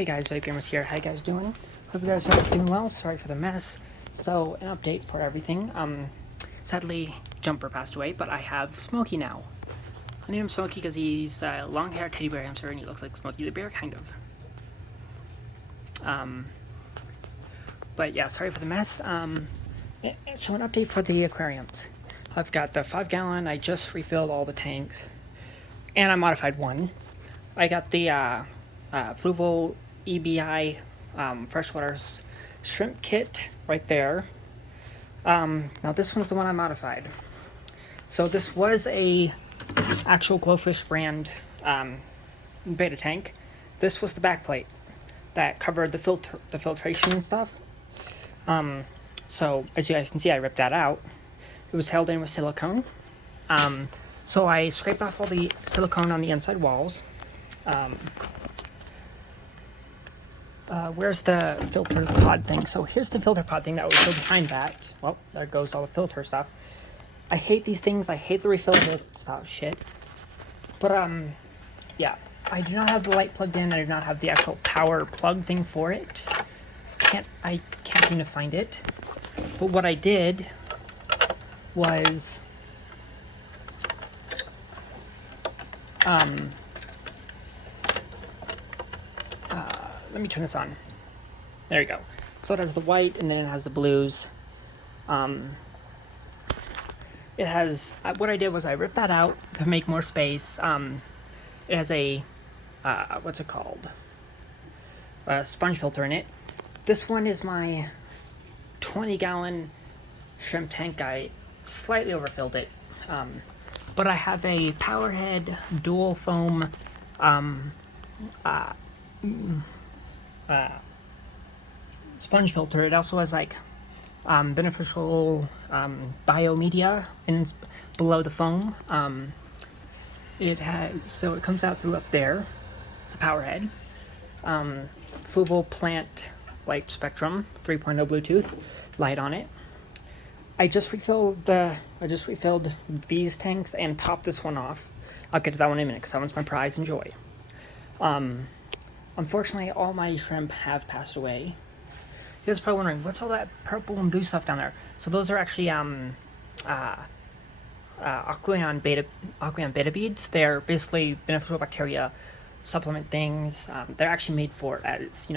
Hey guys, Dave Gamers here. How you guys doing? Hope you guys are doing well. Sorry for the mess. So, an update for everything. Sadly, Jumper passed away, but I have Smokey now. I named him Smokey because he's a long-haired teddy bear hamster, and he looks like Smokey the Bear, kind of. But yeah, sorry for the mess. So an update for the aquariums. I've got the 5-gallon. I just refilled all the tanks, and I modified one. I got the Fluval EBI freshwater shrimp kit right there. Now this one's the one I modified. So this was a actual Glowfish brand beta tank. This was the back plate that covered the filtration and stuff. So as you guys can see, I ripped that out. It was held in with silicone. So I scraped off all the silicone on the inside walls. Where's the filter pod thing? So here's the filter pod thing that would go behind that. Well, there goes all the filter stuff. I hate these things. I hate the refillable stuff shit. But yeah, I do not have the light plugged in. I do not have the actual power plug thing for it. I can't seem to find it. But what I did was let me turn this on. There you go. So it has the white, and then it has the blues. It has, what I did was I ripped that out to make more space. It has a, what's it called? A sponge filter in it. This one is my 20-gallon shrimp tank. I slightly overfilled it. But I have a Powerhead dual foam sponge filter. It also has like beneficial biomedia and below the foam. It has, so it comes out through up there. It's a Powerhead. Fuval plant light spectrum 3.0 Bluetooth light on it. I just refilled these tanks and topped this one off. I'll get to that one in a minute because that one's my prize and joy. Unfortunately, all my shrimp have passed away. You guys are probably wondering, what's all that purple and blue stuff down there? So those are actually Aqueon beta beads. They're basically beneficial bacteria supplement things. They're actually made for as,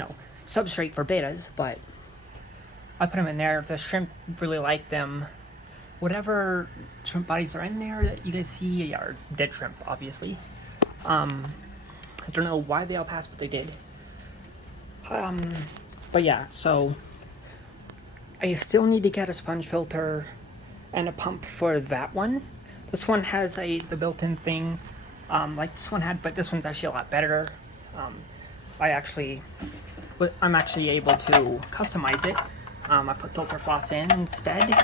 substrate for betas, but I put them in there. The shrimp really like them. Whatever shrimp bodies are in there that you guys see are dead shrimp, obviously. I don't know why they all passed, but they did. But yeah, so I still need to get a sponge filter and a pump for that one. This one has the built-in thing like this one had, but this one's actually a lot better. I'm actually able to customize it. I put filter floss in instead.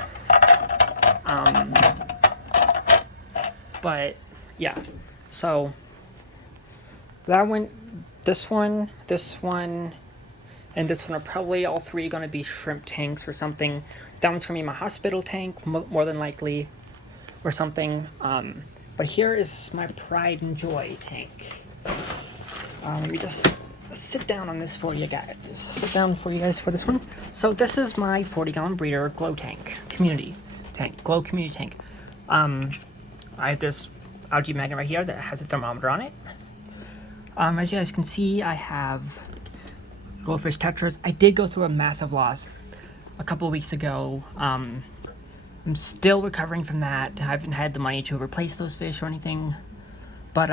But yeah, so that one, this one, and this one are probably all three going to be shrimp tanks or something. That one's going to be my hospital tank, more than likely, or something. But here is my pride and joy tank. Let me just sit down on this for you guys. Sit down for you guys for this one. So this is my 40-gallon breeder glow tank, glow community tank. I have this algae magnet right here that has a thermometer on it. As you guys can see, I have glowfish tetras. I did go through a massive loss a couple of weeks ago. I'm still recovering from that. I haven't had the money to replace those fish or anything. But,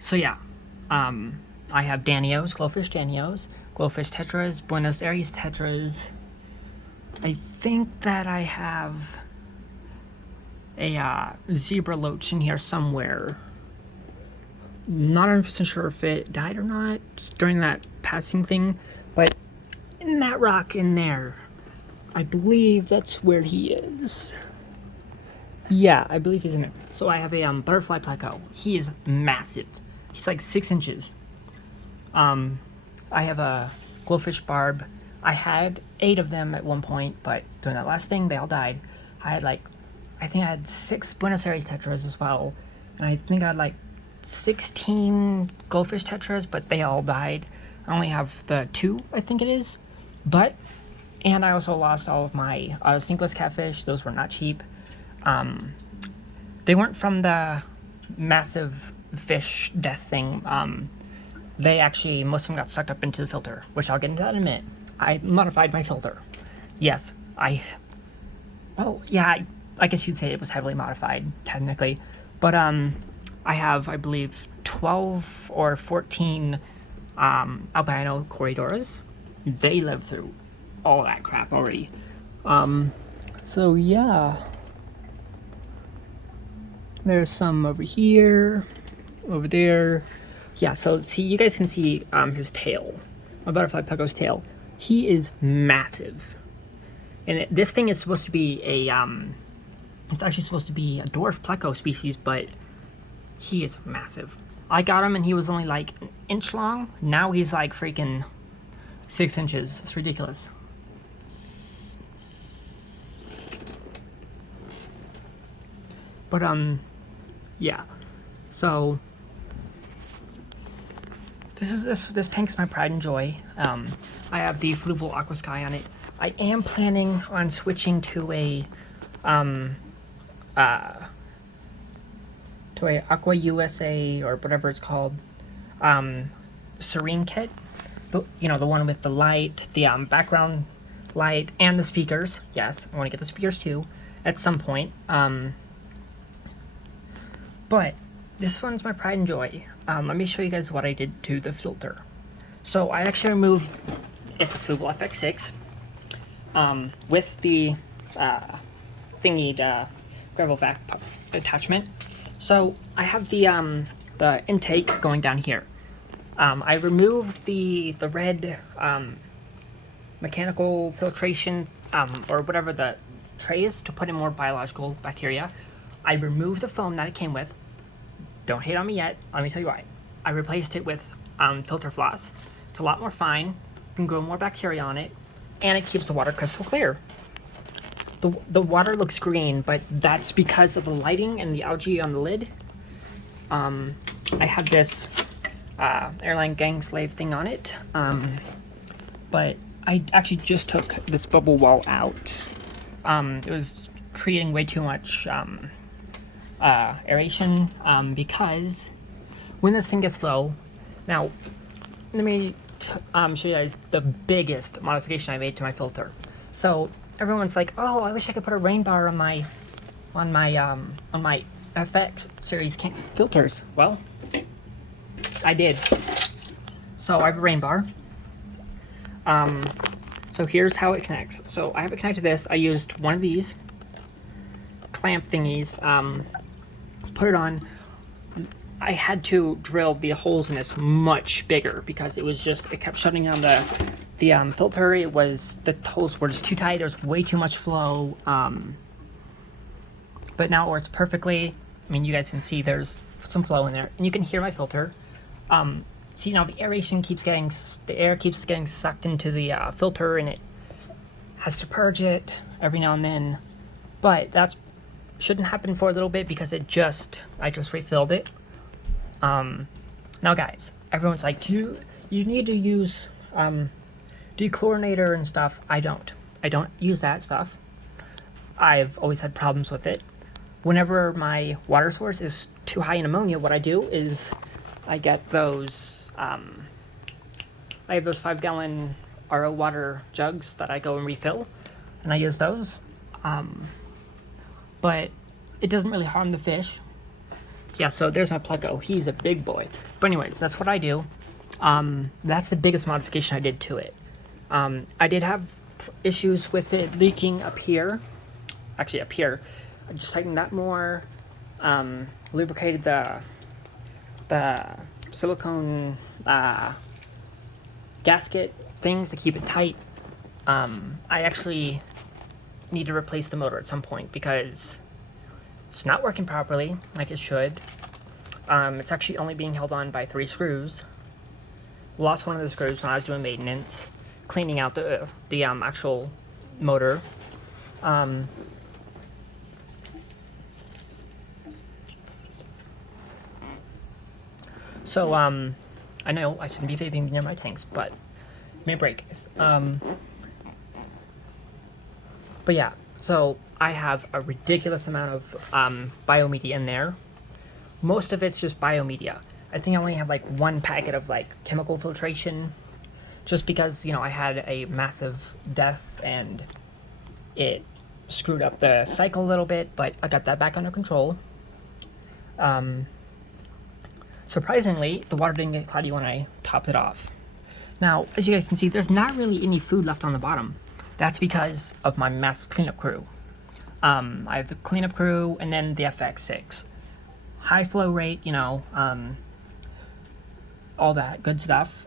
so yeah. I have Danios, glowfish Danios, glowfish tetras, Buenos Aires tetras. I think that I have a zebra loach in here somewhere. Not 100% sure if it died or not during that passing thing, but in that rock in there, I believe that's where he is. Yeah, I believe he's in it. So I have a butterfly placo. He is massive. He's like 6 inches. I have a glowfish barb. I had 8 of them at one point, but during that last thing, they all died. I think I had 6 Buenos Aires tetras as well, and I think I had like 16 goldfish tetras, but they all died. I only have the 2, I think it is. And I also lost all of my sinkless catfish. Those were not cheap. They weren't from the massive fish death thing. They actually, most of them got sucked up into the filter, which I'll get into that in a minute. I modified my filter. Yes, well, yeah, I guess you'd say it was heavily modified, technically. But I have, I believe, 12 or 14 albino corridoras. They lived through all that crap already. So yeah. There's some over here, over there. Yeah, so see, you guys can see his tail, my butterfly pleco's tail. He is massive. And this thing is supposed to be it's actually supposed to be a dwarf pleco species, but he is massive. I got him and he was only like an inch long. Now he's like freaking 6 inches. It's ridiculous. But yeah. So this tank's my pride and joy. I have the Fluval Aqua Sky on it. I am planning on switching to a Aqua USA or whatever it's called, Serene kit. The one with the light, the background light, and the speakers. Yes, I want to get the speakers too at some point. But this one's my pride and joy. Let me show you guys what I did to the filter. So I actually removed, it's a Fluval FX6 with the thingied gravel vac attachment. So I have the intake going down here. I removed the red mechanical filtration or whatever the tray is to put in more biological bacteria. I removed the foam that it came with. Don't hate on me yet. Let me tell you why. I replaced it with filter floss. It's a lot more fine. You can grow more bacteria on it, and it keeps the water crystal clear. The water looks green, but that's because of the lighting and the algae on the lid. I have this airline gang slave thing on it, but I actually just took this bubble wall out. It was creating way too much aeration because when this thing gets low, now let me show you guys the biggest modification I made to my filter. So everyone's like, oh, I wish I could put a rain bar on my FX series filters. Well, I did. So I have a rain bar. So here's how it connects. So I have it connected to this. I used one of these clamp thingies, put it on. I had to drill the holes in this much bigger because it kept shutting down the filter. The holes were just too tight. There was way too much flow. But now it works perfectly. I mean, you guys can see there's some flow in there, and you can hear my filter. See, now the air keeps getting sucked into the filter, and it has to purge it every now and then. But that shouldn't happen for a little bit because I just refilled it. Now guys, everyone's like, you need to use dechlorinator and stuff. I don't use that stuff. I've always had problems with it. Whenever my water source is too high in ammonia, what I do is I get those I have those 5-gallon RO water jugs that I go and refill, and I use those. But it doesn't really harm the fish. Yeah, so there's my pleco. He's a big boy. But anyways, that's what I do. That's the biggest modification I did to it. I did have issues with it leaking up here. Actually, up here. I just tightened that more. Lubricated the silicone gasket things to keep it tight. I actually need to replace the motor at some point because it's not working properly like it should. It's actually only being held on by 3 screws. Lost one of the screws when I was doing maintenance, cleaning out the actual motor. So, I know I shouldn't be vaping near my tanks, but may break, guys. But yeah, so I have a ridiculous amount of biomedia in there. Most of it's just biomedia. I think I only have like one packet of like chemical filtration, just because, you know, I had a massive death and it screwed up the cycle a little bit, but I got that back under control. Surprisingly, the water didn't get cloudy when I topped it off. Now, as you guys can see, there's not really any food left on the bottom. That's because of my massive cleanup crew. I have the cleanup crew and then the FX6. High flow rate, you know, all that good stuff.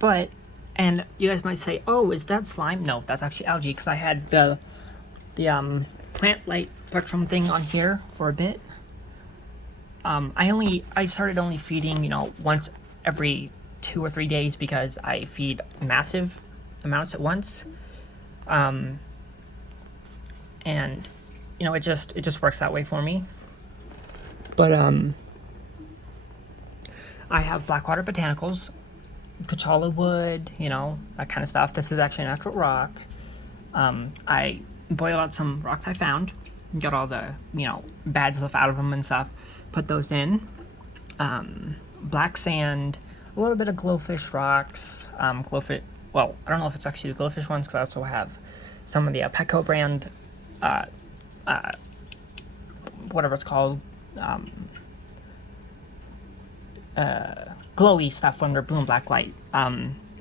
But, and you guys might say, oh, is that slime? No, that's actually algae, because I had the plant light spectrum thing on here for a bit. I started only feeding, you know, once every 2 or 3 days, because I feed massive amounts at once. And, you know, it just works that way for me. But, I have Blackwater Botanicals, Kachala wood, you know, that kind of stuff. This is actually a natural rock. I boiled out some rocks I found, got all the, you know, bad stuff out of them and stuff, put those in. Black sand, a little bit of glowfish rocks, glowfish, well, I don't know if it's actually the glowfish ones, because I also have some of the Petco brand, whatever it's called, glowy stuff from their blue and black light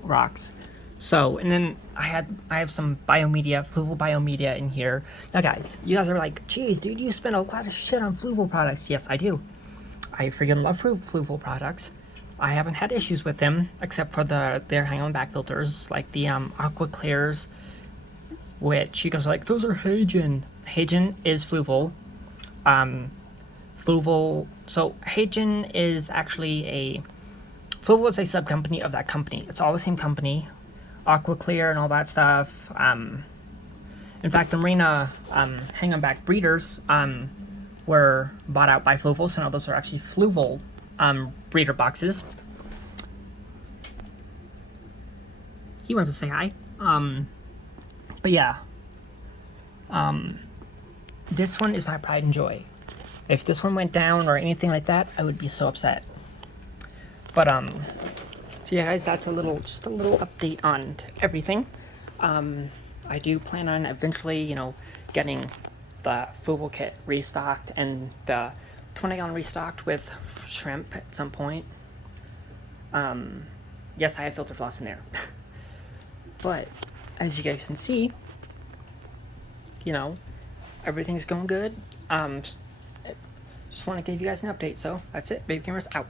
rocks. So, and then I have some biomedia, Fluval biomedia in here. Now guys, you guys are like, geez, dude, you spend a lot of shit on Fluval products. Yes, I do. I freaking love Fluval products. I haven't had issues with them, except for their hang-on-back filters, like the Aqua Clears, which you guys are like, those are Hagen. Hagen is Fluval. Fluval, so Hagen is actually Fluval is a sub-company of that company. It's all the same company. Aqua Clear and all that stuff. In fact, the Marina hang-on-back breeders were bought out by Fluval, so now those are actually Fluval breeder boxes. He wants to say hi. But yeah. This one is my pride and joy. If this one went down or anything like that, I would be so upset. But, so yeah, guys, that's just a little update on everything. I do plan on eventually, you know, getting the Fluval kit restocked and the 20-gallon restocked with shrimp at some point. Yes, I have filter floss in there. But, as you guys can see, you know, everything's going good. Just want to give you guys an update, so that's it. Baby Gamers out.